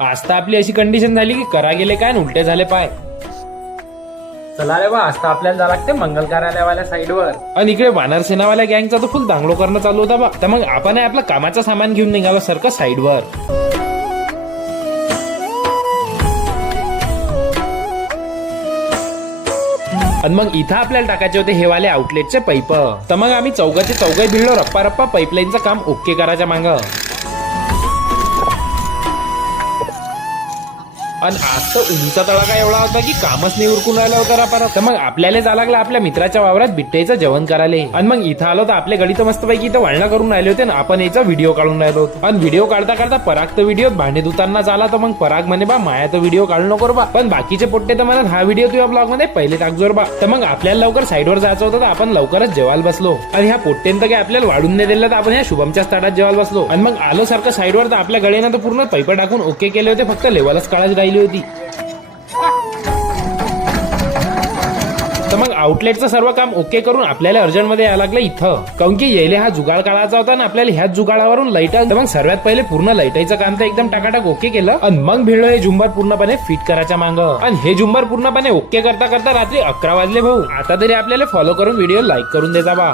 आज तर आपली अशी कंडिशन झाली की करा गेले काय आणि उलटे झाले पाय. चला रे बा, आज तर आपल्याला जावं लागते मंगल कार्यालयावाल्या साईडवर. आणि इकडे वानर सेनावाल्या गँगचा तर फुल दांगडो करणं चालू होता बा. तर मग आपण आपलं कामाचं सामान घेऊन निघालो सारखं साईडवर. आणि मग इथं आपल्याला टाकायचे होते हे वाले आउटलेटचे पाईप. तर मग आम्ही चौघाचे चौघे भिडलो रप्पा रप्पा पाईपलाईनचं काम ओके करायच्या मांग. आणि आज तर उंचा तडाखा एवढा होता की कामच नाही उरकून राहिला होता रापारा. तर मग आपल्याला जा लागला आपल्या मित्राच्या वावरात बिट्ट्याचं जेवण करायला. आणि मग इथं आलो तर आपले गडी तर मस्तपैकी इथं वाळणा करून राहिले होते ना, आपण याचा व्हिडिओ काढून राहिलो होतो. आणि व्हिडिओ काढता काढता पराग तर व्हिडिओ भांडे धुताना झाला. तर मग पराग म्हणे बा माया तर व्हिडिओ काढू नको बा, पण बाकीचे पोट्टे तर म्हणत हा व्हिडिओ तुझ्या ब्लॉग मध्ये पहिले टाकजोर बा. तर मग आपल्याला लवकर साईडवर जायचं होतं तर आपण लवकरच जेवायला बसलो. आणि ह्या पोट्टेन तर काही आपल्याला वाढून नाही दिलं तर आपण ह्या शुभमच्या ताटात जेवायला बसलो. आणि मग आलो सारखं साईडवर तर आपल्या गळ्यानं तर पूर्ण पैप टाकून ओके केले होते, फक्त लेवलच काढायची राहिली होती. तर मग आउटलेटचं सर्व काम ओके करून आपल्याला अर्जंटमध्ये यायला लागलं इथं, काऊन की येले हा जुगाड काढायचा होता ना आपल्याला. ह्याच जुगाडावरून लाईट. तर मग सर्वात पहिले पूर्ण लाईटाचं काम तर एकदम टाकाटाक ओके केलं. आणि मग भिडलो हे झुंबर पूर्णपणे फिट करायच्या मांग. आणि हे झुंबर पूर्णपणे ओके करता करता रात्री 11 वाजले भाऊ. आता तरी आपल्याला फॉलो करून व्हिडिओ लाईक करून द्यायचा बा.